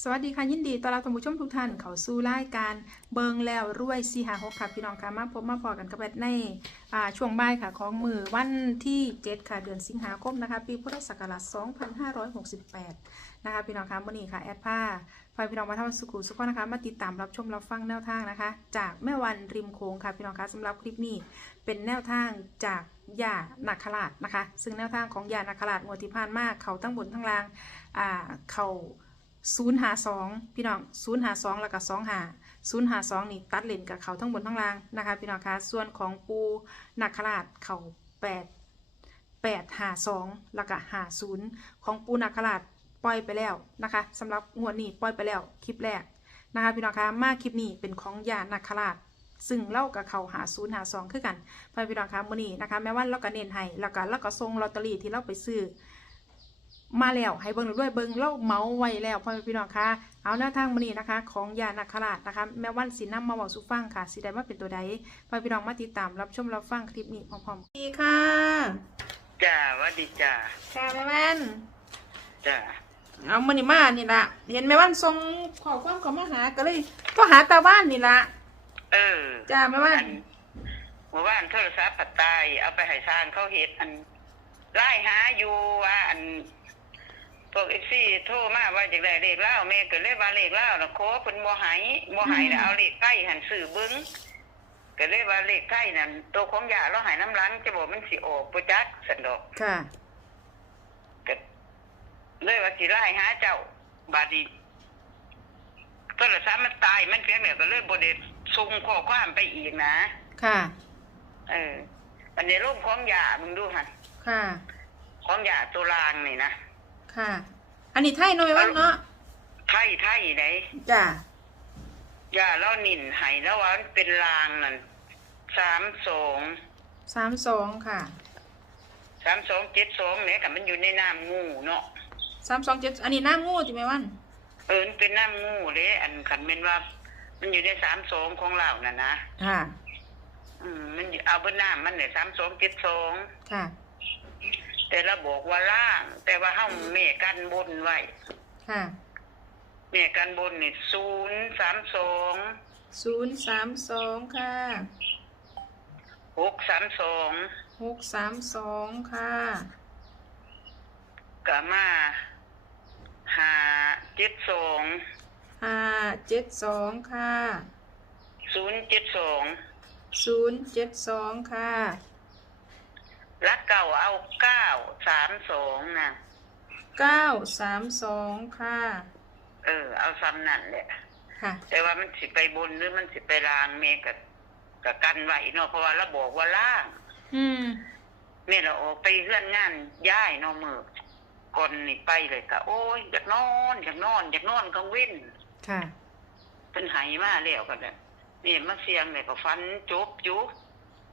สวัสดีค่ะ ยินดีต้อนรับท่านผู้ชมทุกท่านเข้าสู่รายการเบิงแล้วรวยซีหาหกค่ะ พี่น้องค่ะมาพบมาพอกันกับแบทในอ่าช่วงบ่ายค่ะ ของมือวันที่ 7 ค่ะ เดือนสิงหาคมนะคะ ปีพุทธศักราช 2568 นะคะ พี่น้องคะวันนี้ค่ะ แอดผ้าไฟพี่น้องมาทำสุขุสุขนะคะ มาติดตามรับชมรับฟังแนวทางนะคะ จากแม่วันริมโค้งค่ะ พี่น้องคะสำหรับคลิปนี้เป็นแนวทางจากยานาคราชนะคะ ซึ่งแนวทางของยานาคราชงวดที่ผ่านมากเขาทั้งบนทั้งล่างอ่าเขา ศูนย์หาสองพี่น้องศูนย์หาสองแล้วก็สองหาศูนย์หาสองนี่ตัดเลนกับเขาทั้งบนทั้งล่างนะคะพี่น้องคะส่วนของปูนาคราชเขาแปดแปดหาสองแล้วก็หาศูนย์ของปูนาคราชปล่อยไปแล้วนะคะสำหรับงวดนี้ปล่อยไปแล้วคลิปแรกนะคะพี่น้องคะมาคลิปนี้เป็นของยานาคราชซึ่งเล่ากับเขาหาศูนย์หาสองคือกันพ่อพี่น้องคะมื้อนี้นะคะแม้ว่าเราก็เน้นให้แล้วก็เราก็ส่งลอตเตอรี่ที่เราไปซื้อ มาแล้วให้เบิ่งด้วยเบิ่งเล่าเมาไว้แล้วพ่อพี่น้องคะเอาหน้าทางมื้อนี้นะคะ ของยานักขลาดนะคะ แม่วันสินำมาเว้าสู่ฟังค่ะสิได้มาเป็นตัวใดพ่อพี่น้องมาติดตามรับชมรับฟังคลิปนี้พร้อมๆดีค่ะจ้าหวัสดีจ้าค่ะแม่วันจ้าเอามื้อนี้มานี่ล่ะเห็นแม่วันส่งข้อความเข้ามาหาก็เลยโทรหาตาบ้านนี่ล่ะเออจ้าแม่วันอันเมื่อวานโทรศัพท์ปัดตายเอาไปให้สร้างเขาเฮ็ดอันไล่หาอยู่ว่าอัน พวกเอฟซีโทรมาว่าจากได้เลขเล่าแม่ก็เลยว่าเลขเล่าน่ะโคเพิ่นบ่ใหายบ่ใหายแล้วเอาเลขไข่หันสื่อเบิ่งก็เลยว่าเลขไข่นั่นตัวของยาเราใหายน้ำลังจะบอกมันสิออกบ่จักสันดอกค่ะ ก็เลยว่าสิไล่หาเจ้าบาดนีโทรศัพท์มันตายมันเพียงเนี่ยก็เลยบ่ได้ส่งข้อความไปอีกนะ ค่ะ เอออันนี้รูปของยามึงดูฮะค่ะ ของยาตัวรางนี่นะ ค่ะ อันนี้ไทยเนาะแม่วันเนาะไทยไทยไหนจ้ายาแล้วนินให้แล้วว่ามันเป็นรางนั่นสามสองสามสองค่ะสามสองเจ็ดสองเนี่ยกับมันอยู่ในน้ำงูเนาะสามสองเจ็ดอันนี้หน้างูจิแม่วันเออมันเป็นน้ำงูเลยอันขันเป็นว่า มันอยู่ในสามสองของเราน่ะนะค่ะ อืมมันอยู่เอาเบนน้ำมันเนี่ยสามสองเจ็ดสองค่ะ แต่เราบอกว่าล่าง แต่ว่าเฮ้าแม่กันบนไว้ค่ะแม่กันบนนี่ศูนย์สามสองศูนย์สามสองค่ะหกสามสองหกสามสองค่ะกะมาห้าเจ็ดสองห้าเจ็ดสองค่ะศูนย์เจ็ดสองศูนย์เจ็ดสองค่ะ รักเก่าเอาเก้าสามสองนะเก้าสามสองค่ะ เออ เอาซ้ำนั่นแหละค่ะแต่ว่ามันสิไปบนหรือมันสิไปลางเมกับกับกันไหวเนาะเพราะว่าเราบอกว่าล่าง อืมแม่เราออกไปเลื่อนงานย้ายเนาะมือก่อนนี่ไปเลยกะโอ้ยอยากนอนอยากนอนอยากนอนกลางเว้นค่ะเป็นไหมาแล้วกันเลยนี่มาเสียงเลยก็ฟันจบจุบ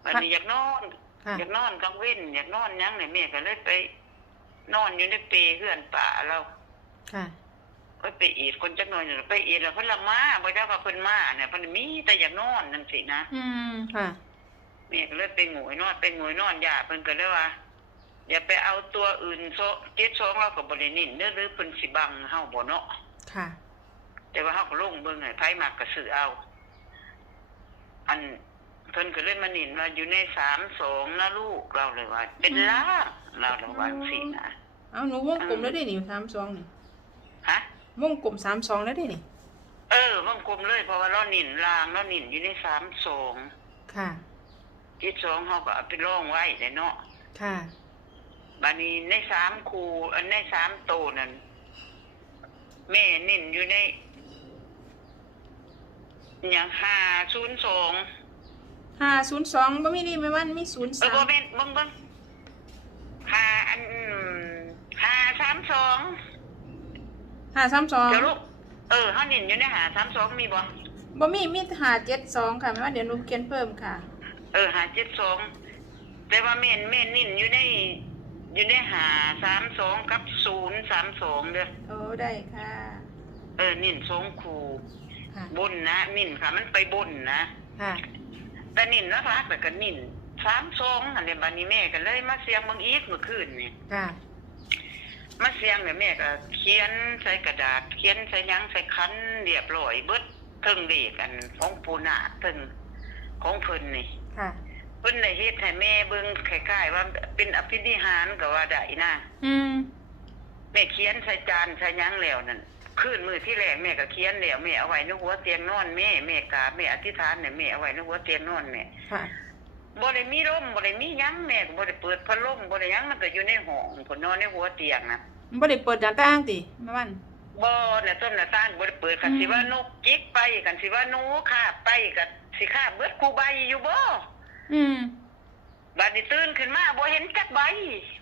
วันนี้อยากนอน ค่ะ อยากนอนกลางเว้นอยากนอนหยังเนี่ยแม่ก็เลยไป นอนอยู่ในเปรเพื่อนป่าเราค่ะ ก็ไปอีดคนจักหน่อยอยู่ไปอีดแล้วเพิ่นละมาบ่เจ้าก็เพิ่นมาเนี่ยเพิ่นมีแต่อยากนอนจังซี่นะอืม ค่ะ แม่ก็เลยไปหงวยนอนไปหงวยนอนยาเพิ่นก็เลยว่า อย่าไปเอาตัวอื่นโซเจ็ดสองเราก็บ่ได้นิ่นเด้อหรือเพิ่นสิบังเฮาบ่เนาะ ค่ะ แต่ว่าเฮาก็ลงเบิ่งให้ไผมักก็ซื้อเอา อัน เพิ่นก็เลยมานิ่นว่าอยู่ในสามสองนะลูกเราเลยว่า เป็นล่างเราเลยว่าจังซี่นะเอาหนูวงกลมแล้วดินี่สามสองนี่ฮะวงกลมสามสองแล้วดินี่เออวงกลมเลยเพราะว่าเรานิ่นลางเรานิ่นอยู่ในสามสองค่ะที่สองเขาก็เอาไปร่องไว้เลยเนาะค่ะบานี้ในสามคูอันในสามโตนั่นแม่นิ่นอยู่ในอย่างห้าศูนย์สอง ห้าศูนย์สองบ่มีนี่แม่วันมีศูนย์เออสามบ่แม่นเบิ่งเบิ่งห้าอันห้าสามสองห้าสามสองเดี๋ยวลูกเออเขานิ่นอยู่ในหาสามสองมีบ่บ่มีมีห้าเจ็ดสองค่ะแม่ว่าเดี๋ยวหนูเขียนเพิ่มค่ะ เออหาเจ็ดสองแต่ว่าแม่นแม่นนิ่นอยู่ในอยู่ในหาสามสองกับศูนย์สามสองเด้อโอ้ได้ค่ะเออนิ่นสองคูค่ะบนนะนิ่นค่ะ มันไปบนนะ ค่ะ แต่นิ่นแล้วรักแต่ก็นิ่นสามสองอันนี้บันนี้แม่ก็เลย มาเสียงเบางอีกเมื่อคืนนี่ค่ะมาเสียงเนี่ยแม่ก็เขียนใส่กระดาษ เขียนใส่หยังใส่คันเรียบร้อยเบิดเทิงเด็กกันของปูนาคเทิงของเพิ่นนี่ค่ะเพิ่นได้เฮ็ดให้แม่เบิ่งคล้ายๆว่าเป็นอภินิหารก็ว่าได้นะอืมแม่เขียนใส่จานใส่หยังแล้วนั่น คืนมือที่แรกแม่ก็เขียนแล้วแม่เอาไว้ในหัวเตียงนอนแม่แม่กราบแม่อธิษฐานเนี่ยแม่เอาไว้ในหัวเตียงนอนแม่ค่ะบ่ได้มีลมบ่ได้มีหยังแม่ก็บ่ได้เปิดพัดลมบ่ได้หยังมันก็อยู่ในห้องผนนอนในหัวเตียงนะบ่ได้เปิดหน้าต่างติแม่วันบ่เนี่ยต้นหน้าต่างบ่ได้เปิดกันอืมสิว่านกจิกไปกันสิว่าหนูคาบไปกันสิคาบเบิดกูใบอยู่บ่อืมบัดนี้ตื่นขึ้นมาบ่เห็นจักใบ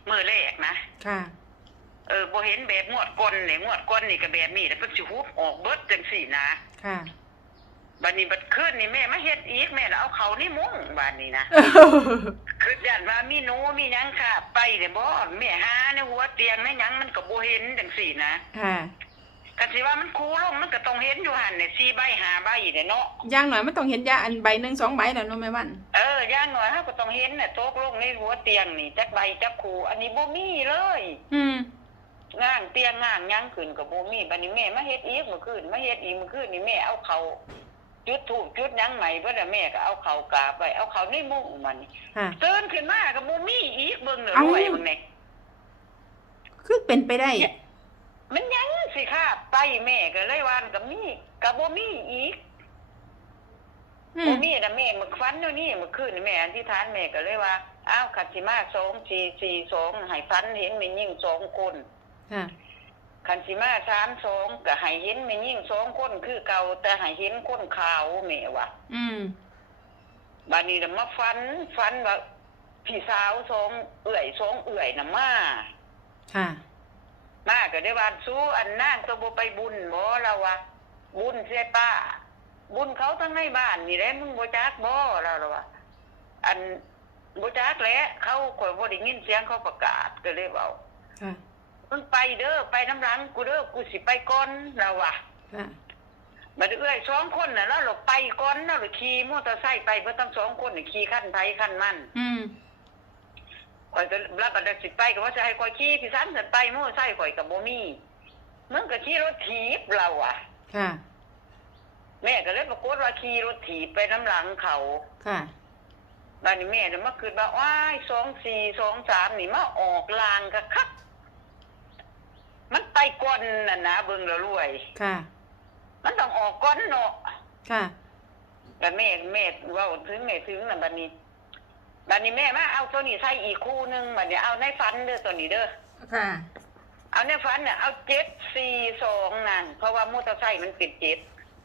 มื้อแรกนะค่ะ เออบ่เห็นแบบงวดก้นนี่งวดก้นนี่ก็แบบนี้แล้วเพิ่นสิฮุบออกเบิดจังซี่นะค่ะ บัดนี้บัดคืนนี่แม่มาเฮ็ดอีกแม่น่ะเอาเขานี่มุ้งบัดนี้นะ คือยันว่ามีหนูมีหยังค่ะ ไปเด้บ่แม่หาในหัวเตียงในหยังมันก็บ่เห็นจังซี่นะค่ะคันสิว่ามันคูลงมันก็ต้องเห็นอยู่หั่นเนี่ย4ใบ5ใบเด้เนาะอย่างหน่อยมันต้องเห็นยาอันใบหนึ่งสองใบแล้วเนาะแม่วันเออย่างน้อยเฮาก็ต้องเห็นน่ะตกลงในหัวเตียงนี่จักใบจักคูอันนี้บ่มีเลย อืม ง่างเตียงง่างหยังขึ้นก็บ่มีบัดนี้แม่มาเฮ็ดอีกเมื่อคืนมาเฮ็ดอีกเมื่อคืนนี่แม่เอาเขาจุดธูปจุดหยังใหม่เพิ่นน่ะแม่ก็เอาเขากราบไว้เอาเขาในมุ้งมันนี่ค่ะตื่นขึ้นมาก็บ่มีอีกเบิ่งเด้อเอ้ารวยเบิ่งนี่คือเป็นไปได้ มันยังสิค่ะไปแม่ก็เลยวันกับมีกับบ่มีอีกอืบ่มมีนะแม่มื้อฟันอยู่นี่มื้อคืนนี่แม่อธิษฐานแม่ก็เลยว่าอ้าวคันสิมา2 4 4 2ให้ฟันเห็นแม่ยิ่งสองคน ค่ะคันสิมา3 2ก็ให้เห็นแม่ยิ่งสองคนคือเก่าแต่ให้เห็นคนขาวแม่ว่าอืมบัดนี้น่ะมาฟันฟันว่าพี่สาวสองเอื้อยสองเอื้อยน่ะมาค่ะมาก็ได้ว่าสู้อันนางตัวบ่ไปบุญบ่เราว่าบุญเสียป้า บุญเขาทั้งในบ้านนี่แหละมึงบ่จักบ่เราเราว่าอันบ่จักแหละเขาข่อยบ่ได้ยินเสียงเขาประกาศก็เลยเว้าค่ะ มึงไปเด้อไปน้ำหลังกูเด้อกูสิไปก่อนเราว่าค่ะบัดเอ้อยสองคนน่ะแล้วเราไปก่อนแล้วเราขี่มอเตอร์ไซค์ไปเบ่ทั้งสองคนนี่ขี่คันไผคันมันอืมข่อยก็รับบัดสิไปก็ว่าจะให้ข่อยขี่พี่สันสันไปมอเตอร์ไซค์ข่อยก็บ่มีมึงก็ขี่รถถีบเราอะ ค่ะ แม่ก็เลยปรากฏว่าขี่รถถีบไปน้ำหลังเขาค่ะบ้านนี้แม่เนี่ยมาคืนว่าว้ายสองสี่สองสามนี่มาออกลางกะคัก มันไปก้อนน่ะนะเบิ่งแล้วรวย ค่ะ มันต้องออกก้อนเนาะค่ะแต่แม่แม่เว่าถึงแม่ถึงน่ะบัดนี้บัดนี้แม่มาเอาตัวนี้ใส่อีกคู่หนึงบัดนี้เอาในฟันเด้อตัวนี้เด้อค่ะ เอาในฟันน่ะเอาเจ็ดสี่สองนั่นเพราะว่ามอเตอร์ไซค์มันเป็นเจ็ด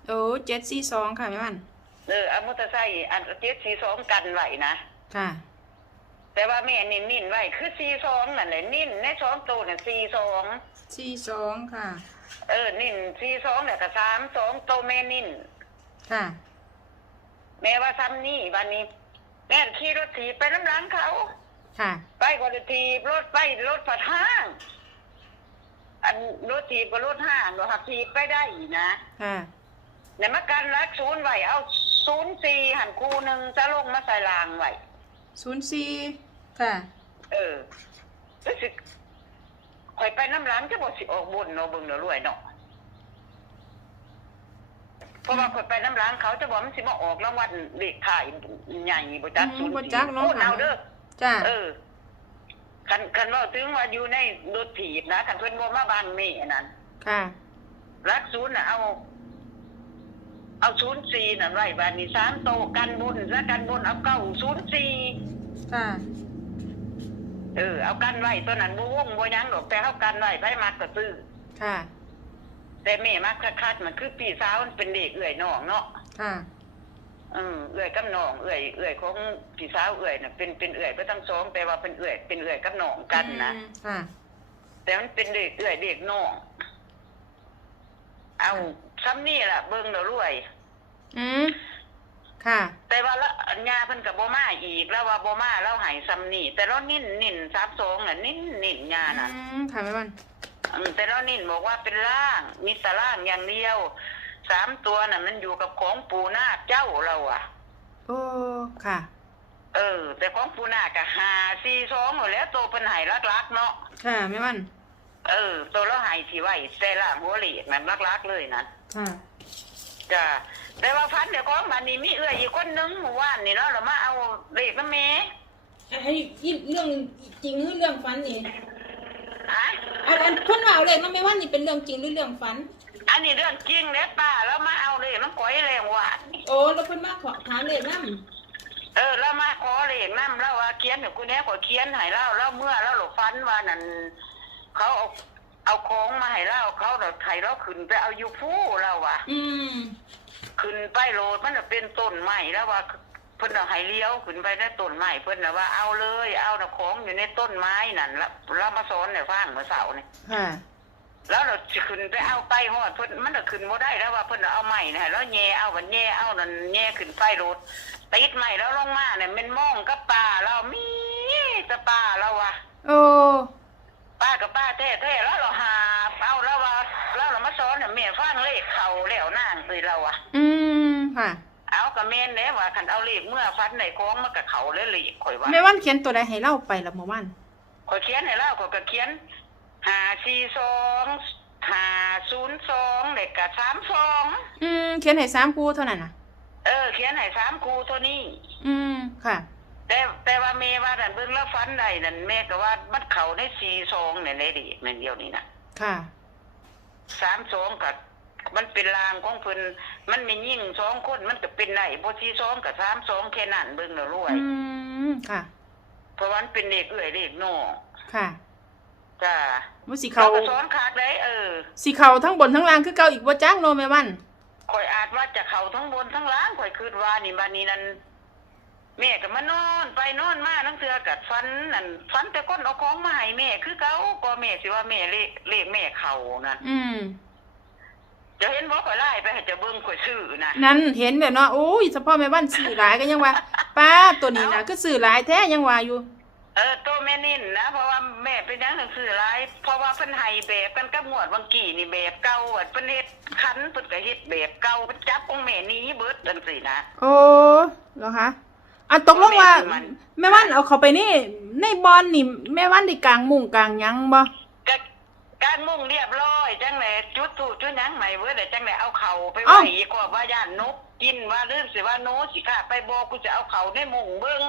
โอ้เจ็ดสี่สองค่ะแม่วันเออเอามอเตอร์ไซค์อันเจ็ดสี่สองกันไว้นะ ค่ะ แต่ว่าแม่นิ่นนิ่นไว้คือสี่สองนั่นแหละนิ่นในสองตัวน่ะสี่สองสี่สองค่ะ เออนิ่นสี่สองเนี่ยก็สามสองตัวแม่นิ่น ค่ะ แม่ว่าซ้ำนี่วันนี้ แม่ขี่รถถีบไปน้ำร้านเขา ค่ะ ไปกรถถีบรถไปรถผัดห้าง อันรถถีบกับรถห้างรถหักถีบไปได้นะค่ะเนี่ยมากันรักศูนย์ไว้เอาศูนย์สี่หันคูหนึ่งจะลงมาใส่รางไว้ ศูนย์สี่ค่ะเออรู้สึกข่อยไปน้ำร้านจะบอกสิออกบุญเนาะเบิ่งเนาะรวยเนาะเพราะว่าข่อยไปน้ำร้านเขาจะบอกมันสิมาออกรางวัลเลขถ่ายใหญ่บ่จักอืมศูนย์บ่จักเนาะโอ้เอาเด้อจ้าเออคันคันว่าถึงว่าอยู่ในรถถีบนะคันเพิ่นบ่มาบ้านนี่อันนั้นค่ะรักศูนย์น่ะเอา เอาศูนย์สี่น่ะไว้บ้านนี้สามโตวกันบนซะกันบนเอาเก้าศูนย์สี่ค่ะ เออเอากันไว้ตัวนั้นบ่วงบ่หยังดอกแต่เฮากันไว้ไผมักก็ซื้อค่ะ แต่แม่มักคัดๆมันคือพี่สาวมันเป็นเด็กเอื้อยน้องเนาะ ค่ะอืมเอื้อยกับน้องเอื้อยเอื้อยของพี่สาวเอื้อยน่ะเป็นเป็นเอื้อยเพิ่นทั้งสองแต่ว่าเป็นเอื้อยเป็นเอื้อยกับน้องกันนะอืมค่ะ แต่มันเป็นเด็กเอื้อยเด็กน้อง เอา ซ้ำนี่ล่ะเบิ่งแล้วรวย อืมค่ะ แต่ว่าละอัญญาเพิ่นกับบ่มาอีกแล้วว่าบ่มาแล้วใหายซ้ำนี่แต่เรานิ่นนิ่นซับสองน่ะนิ่นนิ่นญาน่ะอืมค่ะแม่วันอืมแต่เรานิ่นบอกว่าเป็นล่างมีแต่ล่างอย่างเดียวสามตัวน่ะ มันอยู่กับของปูนาคเจ้าเราอะ โอ้ค่ะ เออ แต่ของปูนาคก็หาสี่สองหมดแล้วโตวเพิ่นใหายลักๆเนาะค่ะแม่วัน เออ ตัวเราใหายที่ไว้แต่ละหัวเหล็กนั่นลักๆเลยนะ ค่ะ จ้ะแต่ว่าพันเดี๋ยวของมันนี่มีเอื้อยอีกคนนึงเมื่อวานนี่เนาะเรามาเอาเลขน้ำเมอันนี้เรื่องจริงหรือเรื่องฝันนี่ฮะอันอันเพิ่นว่าเอาเลขน้องไม่ว่านี่เป็นเรื่องจริงหรือเรื่องฝัน อันนี้เรื่องจริงเด้ป้าแล้วมาเอาเลขน้ำก้อยแรงว่านนี่โอ้แล้วเพิ่นมาขอถามเลขนำเออแล้วมาขอเลขน้ำแล้วว่าเขียนเดี๋ยวกูเนี้ยขอเขียนให้เล่าแล้วเมื่อแล้วหลบฟันว่านั่นเขาเอา เอาของมาให้เล่าเขาเดี๋ยวไทยเราขึ้นไปเอาอยู่ฟู่เราว่ะอืมขึ้นไปโลดมันน่ะเป็นต้นไม้แล้วว่าเพิ่นเอาให้เลี้ยวขึ้นไปได้ต้นไม้เพิ่นน่ะว่าเอาเลยเอาน่ะของอยู่ในต้นไม้นั่นแล้วเรามาสอนในฟังเมื่อเสาร์นี่ค่ะแล้วเราสิขึ้นไปเอาไปฮอดเพิ่นมันน่ะขึ้นบ่ได้แล้วว่าเพิ่นน่ะเอาไม้นะแล้วแย่เอาบัดแย่เอานั่นแย่ขึ้นไปโลดติดไม้แล้วลงมาเนี่ยมันมองกับป่าเรามีแต่ป่าเราว่ะโอ้ ป้ากับป้าแท้ๆแล้วเราหาเอาแล้วว่าแล้วเรามาสอนเนี่ยแม่ฟังเลขเขาแล้วนางสิเราอะอืมค่ะ เอากระเมนเด้ว่าคันเอาเลขเมื่อฟันในคล้องมันกับเขาเลยเลยข่อยว่าแม่วันเขียนตัวใดให้เล่าไปละเมื่อวานข่อยเขียนให้แล้วข่อยก็เขียนหาสี่สองหาศูนย์สองเด็กกับสามสองอืมเขียนให้สามคู่เท่านั้นน่ะเออเขียนให้สามครูตัวนี้ อืมค่ะ แต่แต่ว่าเมว่าดันเบิ่งแล้วฟันได้นั่นแม่ก็ว่ามันเขาได้สี่สองเนี่ยในเด็กนั่นเดียวนี่นะค่ะสามสองกับมันเป็นลางของเพิ่นมันไม่ยิ่งสองคนมันก็เป็นได้บ่สี่สองกับสามสองแค่นั้นเบิ่งแล้วรวยอืมค่ะ เพราะว่ามันเป็นเด็กเอื่อยเด็กน้องค่ะจ้าว่าสิเขาเขาก็สอนขาดได้เออสิเขาทั้งบนทั้งล่างคือเก่าอีกบ่จ้างโนแม่วันข่อยอาจว่าจะเขาทั้งบนทั้งล่างข่อยคิดว่านี่บัดนี้นั่น แม่ก็มานอนไปนอนมาทั้งเทือกัดฟันนั่นฟันแต่ก้นเอาของมาให้แม่คือเก่าก็แม่สิว่าแม่เลขเลขแม่เขานั่นอืมจะเห็นบ่ข่อยไล่ไปให้เจะเบิ่งข่อยซื้อนะนั้นเห็นแบบเนาะโอ้ยเฉพาะแม่บ้านสื่อหลายก็ยังว่าป้าตัวนี้นะก็สื่อหลายแท้ยังว่าอยู่ เออโตแม่นิ่นนะเพราะว่าแม่เป็นหยังหนังสือหลายเพราะว่าเพิ่นให้แบบกันกับงวดวังกี้นี่แบบเก่าอะเพิ่นเฮ็ดคันเพิ่นก็เฮ็ดแบบเก่าเพิ่นจับของแม่หนี้เบิดจังซี่นะโอ้เหรอคะ อะตกลงว่า แม่คือมันแม่วันเอาเขาไปนี่ ในบอลนี่ แม่วันได้กลางมุ้งกลางหยังบ่ก็การมุ่งเรียบร้อยจังไหนจุดตูจุดหยังใหม่เว้ยแต่จังไหนเอาเข่าไปไว้อีกกว่าว่าย่านนกกินว่าลืมสิว่าโนสิค่ะไปบอกกูจะเอาเข่าในมุงเบิ่ง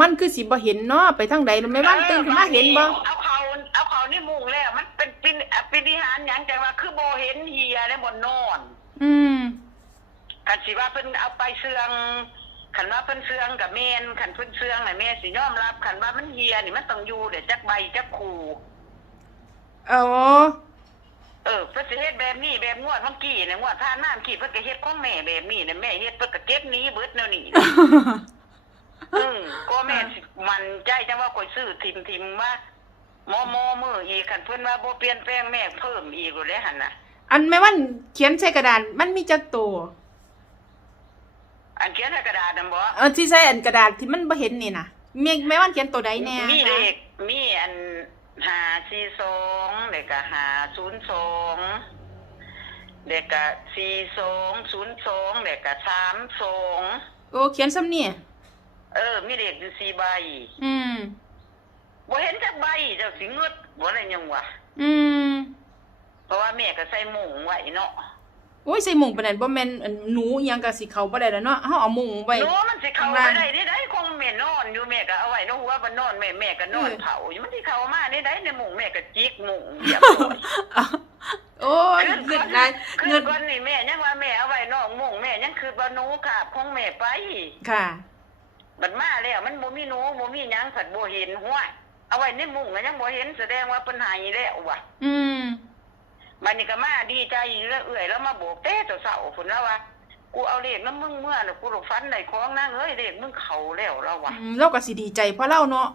มันคือสิบ่เห็นเนาะไปทางใดแล้วแม่วันตื่นขึ้นมาเห็นบ่เอาเข่าเอาเข่าในมุงแล้วมันเป็นปินปินิหารหยังจังว่าคือบ่เห็นเฮียได้บนนอนอืมคันสิว่าเพิ่นเอาไปเสื่อง คันว่าเพิ่นเสื่องกับแม่นคันเพิ่นเสื่องน่ะแม่สิยอมรับคันว่ามันเฮียนี่มันต้องอยู่เดี๋ยวจักใบจักคูอ๋อเออเพิ่นสิเฮ็ดแบบนี้แบบงวดเมื่อกี้เนี่ยงวดผ่านมาเมื่อกี้เพิ่นก็เฮ็ดของแม่แบบนี้เนี่ยแม่เฮ็ดเพิ่นก็เก็บหนี้เบิดแนวนี้ อืมก็แม่สิมันใจจังว่าข่อยซื้อทิมทิมว่าหมอหมอมืออีกคันเพิ่นว่าบ่เปลี่ยนแปลงแม่เพิ่มอีกอยู่เลยหั่นน่ะ อันแม่วันเขียนใส่กระดาษมันมีจักตัว อันเขียนในกระดาษนั่นบ่เออที่ใส่อันกระดาษที่มันบ่เห็นนี่นะแม่แม่วันเขียนตัวใดแน่มีคะเลขมีอัน542แล้วก็502แล้วก็4202แล้วก็32โอ้เขียนซ้ำนี่เออ มีเลขอยู่4ใบ อืมบ่เห็นจักใบเจ้าสิงดบ่ได้หยังวะอืม เพราะว่าแม่ก็ใส่หมุงไว้เนาะ โอ้ยใส่หมุงปานนั้นบ่แม่นอันหนูอิหยังก็สิเข้าบ่ได้แล้วเนาะเฮาเอาหมุงไว้หนูมันสิเข้าข้างไปล่างได้ได้ได้คงแม่นอนอยู่แม่ก็เอาไว้ในหัวบ่นอนแม่แม่ก็นอนเออเผาอยู่มันสิเข้ามาได้ได้ในหมุงแม่ก็จิกหมุงเหยียบโดนโอ้ยเงินหลายคืเงิอนก่อนนี่แม่ยังว่าแม่เอาไว้นอกหมุงแม่ยังคือบ่หนูขาบของแม่ไป ค่ะ บัดมาแล้วมันบ่มีหนูบ่มีหยังผัดบ่เห็นหัวเอาไว้ในหมุงก็ยังบ่เห็นแสดงว่าเพิ่นหายแล้วว่ะ อืม บัดนี้ก็มาดีใจอยู่แล้วเอื้อยแล้วมาโบกเต้เสาๆพุ่นแล้วว่ากูเอาเลขน้ำมึงเมื่อน่ะกูหลบฟันได้ของนางเอ้ยเลขมึงเข้าแล้วแล้วว่ะอืมเราก็สิดีใจเพราะเราเนาะ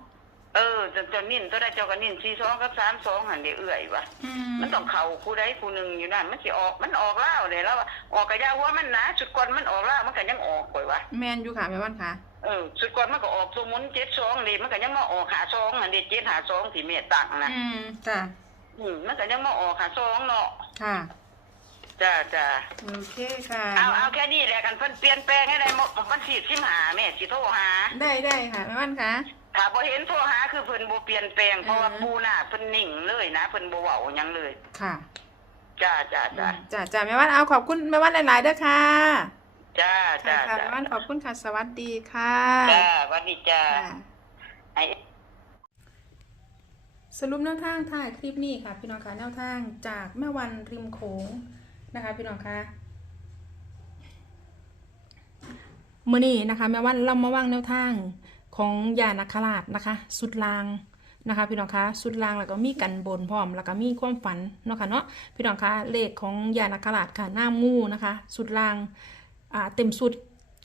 เออจนจนนิ่นตัวได้เจ้าก็นิ่นสี่สองกับสามสองหันเดีเอื่อยว่ะอืมมันต้องเข่าคู่ใดคู่หนึ่งอยู่นั่นมันสิออกมันออกเล่าวเลยแล้วว่าออกกระยาหัวมันหนาสุดก่อนมันออกเล่าวมันก็ยังออกข่อยว่ะแม่นอยู่ค่ะแม่วันค่ะ เออสุดก่อนมันก็ออกสมุนเจ็ดสองเลยมันก็ยังมาออกหาสองอันเด็ดเจ็ดหาสองที่เมียตังนะ อืมค่ะ อืมมันก็ยังมาออกหาสองเนาะค่ะ จ้าจ้าโอเคค่ะ เอาเอาแค่นี้แหละกันเพิ่นเปลี่ยนแปลงให้ได้หมดมันสิสิมหาแม่สิโทรหาได้ได้ค่ะแม่วันค่ะคถ้าบ่เห็นโทรหาคือเพิ่นบ่เปลี่ยนแปลงเพราะว่าอืมปูน่ะเพิ่นนิ่งเลยนะเพิ่นบ่เว้าหยังเลย ค่ะจ้าจ้าจ้าจ้าจ้าแม่วันเอาขอบคุณแม่วันหลายๆเด้อค่ะจ้าค่ะจ้าค่ะจ้าแม่วันขอบคุณค่ะสวัสดีค่ะจ้าสวัสดีจ้า ค่ะ ไอ้ สรุปแนวทางถ่ายคลิปนี้ค่ะ พี่น้องคะแนวทางจากแม่วันริมโขงนะคะพี่น้องคะมื่อนี้นะคะแม่วันเรามาว่างแนวทางของยานาคราชนะคะ สุดลางนะคะ พี่น้องคะสุดลางแล้วก็มีกันบนพร้อมแล้วก็มีความฝันเนาะค่ะเนาะพี่น้องคะเลขของยานาคราชค่ะหน้างูนะคะ สุดลางเต็มสุด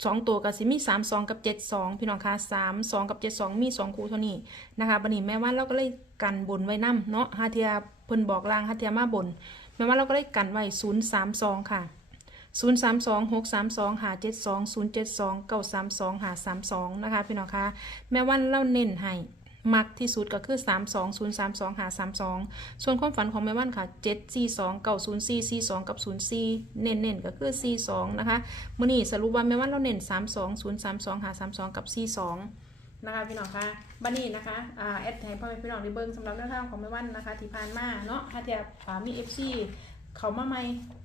สองตัวก็สิมี3 2กับ7 2พี่น้องคะ3 2กับ7 2มี2คู่เท่านี้นะคะบันนี้แม่ว่าเราก็เลยกันบนไว้นํเนาะฮาเทียเพิ่นบอกลางฮาเทียมาบนแม่ว่าเราก็เลยกันไว้0 3 2ค่ะ0 3 2 6 3 2หา7 2 0 7 2 9 3 2หา3 2นะคะพี่น้องคะแม่ว่าเราเน้นให้ มักที่สุดก็คือ 3 2 0 3 2หา3 2 ส่วนความฝันของแม่ว่านค่ะ 7 4 2 9 0 4 4 2 กับ 0 4 เน้นๆก็คือ 4 2 นะคะมื้อนี้สรุปว่าแม่ว่านเราเน้น 3 2 0 3 2หา3 2 กับ 4 2 นะคะพี่น้องคะบันนี้นะคะอ่าแอดให้พ่อแม่พี่น้องได้เบิ่งสำหรับเรื่องราวของแม่วันนะคะที่ผ่านมาเนาะถ้าเทียบอ่ามี FC เขามาใหม่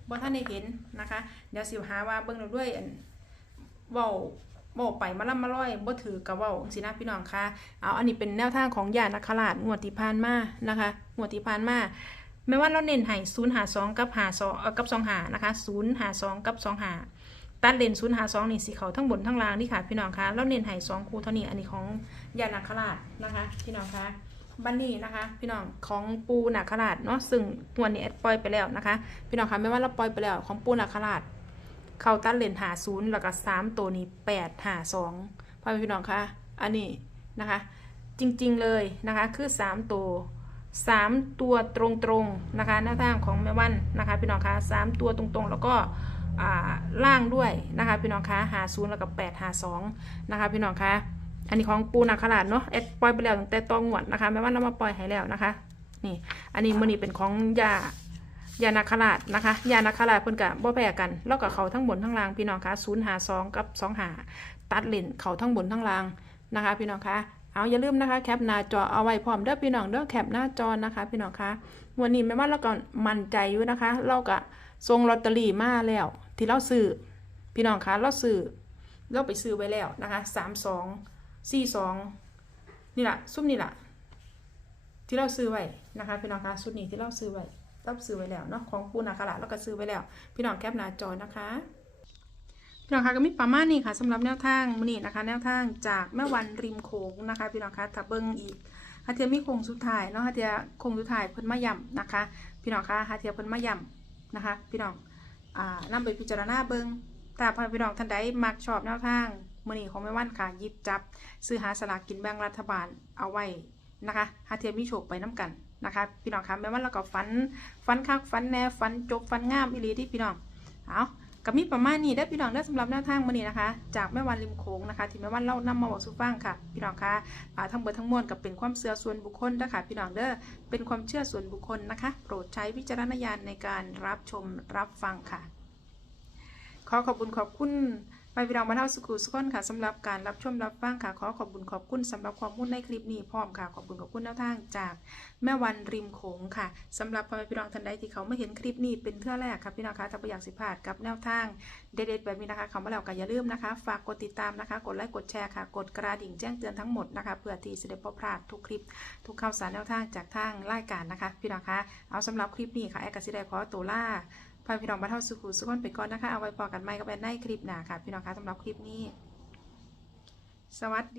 บ่ท่านได้เห็นนะคะ เดี๋ยวสิวหาว่าเบิ่งเราด้วยอันเว้า เว้าไปมาล่ำมาร้อยบ่ถือกับเว้าสินะพี่น้องคะเอาอันนี้เป็นแนวทางของยานักขลาดงวดที่ผ่านมานะคะงวดที่ผ่านมาแม้ว่าเราเน้นให้0หา2กับหา2เอ่อกับ2หานะคะ0หา2กับ2หาตัดเลนศูนย์หาสองนี่สีเขาทั้งบนทั้งล่างนี่ค่ะพี่น้องคะแล้วเน้นไห้สองคูเท่านี้อันนี้ของยานาคราชนะคะพี่น้องคะบันนี้นะคะ พี่น้องของปูนาคราชเนาะซึ่งวันนี้แอดปล่อยไปแล้วนะคะ พี่น้องคะไม่ว่าเราปล่อยไปแล้วของปูนาคราช เขาตัดเลนหาศูนย์แล้วก็สามตัวนี้แปดหาสองพ่อพี่น้องคะอันนี้นะคะ จริงๆเลยนะคะคือสามตัวสามตัวตรงๆนะคะหน้าทางของแม่วันนะคะพี่น้องคะสามตัวตรงๆ แล้วก็อ่าล่างด้วยนะคะพี่น้องคะหาศูนย์แล้วก็แปดหาสองนะคะพี่น้องคะอันนี้ของปูนาคราดเนาะแอดปล่อยไปแล้วตั้งแต่ตองหวดนะคะแม้ว่าเรามาปล่อยให้แล้วนะคะนี่อันนี้มือนี้เป็นของยา ยานาคราดนะคะยานาคราดเพิ่นกะบ่แพ้กันแล้วก็เขาทั้งบนทั้งล่างพี่น้องคะศูนย์หาสองกับสองหาตัดเลนเขาทั้งบนทั้งล่างนะคะ พี่น้องคะเอาอย่าลืมนะคะแคปหน้าจอเอาไว้พร้อมเด้อพี่น้องเด้อแคปหน้าจอนะคะ พี่น้องคะวันนี้แม้ว่าเราก็มั่นใจอยู่นะคะ เราก็ทรงลอตเตอรี่มาแล้ว ที่เราซื้อพี่น้องคะเราซื้อเราไปซื้อไว้แล้วนะคะสามสองสี่สองนี่แหละซุ้มนี่แหละที่เราซื้อไว้นะคะพี่น้องคะชุดนี้ที่เราซื้อไว้ เราซื้อไว้แล้วเนาะของปูนาคาระเราก็ซื้อไว้แล้ว พี่น้องแคปหน้าจอนะคะพี่น้องคะก็มีประมาณนี้ค่ะสำหรับแนวทางมื้อนี้นะคะ แนวทางจากแม่วันริมโขงนะคะ พี่น้องคะถ้าเบิ่งอีกฮาเทียมีโคงสุดท้ายเนาะฮาเทียโคงสุดท้ายเพิ่นมาย่ำนะคะ พี่น้องคะฮาเทียเพิ่นมาย่ำนะคะ พี่น้องอ่านำไปพิจารณาเบิงถ้าพ่อแม่พี่น้องท่านใดมักชอบแนวทางมือนี้ของแม่วันค่ะยิบจับ ซื้อหาสลากกินแบ่งรัฐบาลเอาไว้นะคะหาเทียมมีโชคไปน้กัน นะคะพี่น้องคะแม่วันแล้วก็ฟันฟันคักฟันแน่ฟันจบฟันงามอีหลีที่พี่น้องเอาก็มีประมาณนี้ได้อพี่น้องได้อสำหรับแนวทางมื้อนี้นะคะ จากแม่วันริมโขงนะคะ ที่แม่วันเล่านำมาบอกสู่ฟังค่ะ พี่น้องคะทั้งเบิดทั้งมวลก็เป็นความเชื่อส่วนบุคคลนะคะพี่น้องเด้อเป็นความเชื่อส่วนบุคคลนะคะ โปรดใช้วิจารณญาณในการรับชมรับฟังค่ะ ขอขอบคุณขอบคุณ ไปพี่น้องมาเทาสุขุสุขคนค่ะสำหรับการรับชมรับฟังค่ะขอขอบคุณขอบคุณสำหรับความมุ่นในคลิปนี้พร้อมค่ะขอบคุณขอบคุณแนวทางจากแม่วันริมโขงค่ะสำหรับพ่อแม่พี่น้องท่านใดที่เขาไม่เห็นคลิปนี้เป็นเทื่อแรกค่ะพี่น้องคะถ้าอยากสิพลาดกับแนวทางเด็ดๆแบบนี้นะคะเขามาแล้วก็อย่าลืมนะคะ ฝากกดติดตามนะคะ กดไลค์กดแชร์ค่ะ กดกระดิ่งแจ้งเตือนทั้งหมดนะคะเพื่อที่จะได้พบพลาดทุกคลิป ทุกข่าวสารแนวทางจากทางรายการนะคะ พี่น้องคะเอาสำหรับคลิปนี้ค่ะแอร์กสิได้ขอตัวล่า พอพี่น้องมาเท่าสุขุสุขคนไปก่อนนะคะ เอาไว้พอกันไหมก็เป็นในคลิปหน้าค่ะ พี่น้องคะสำหรับคลิปนี้ สวัสดี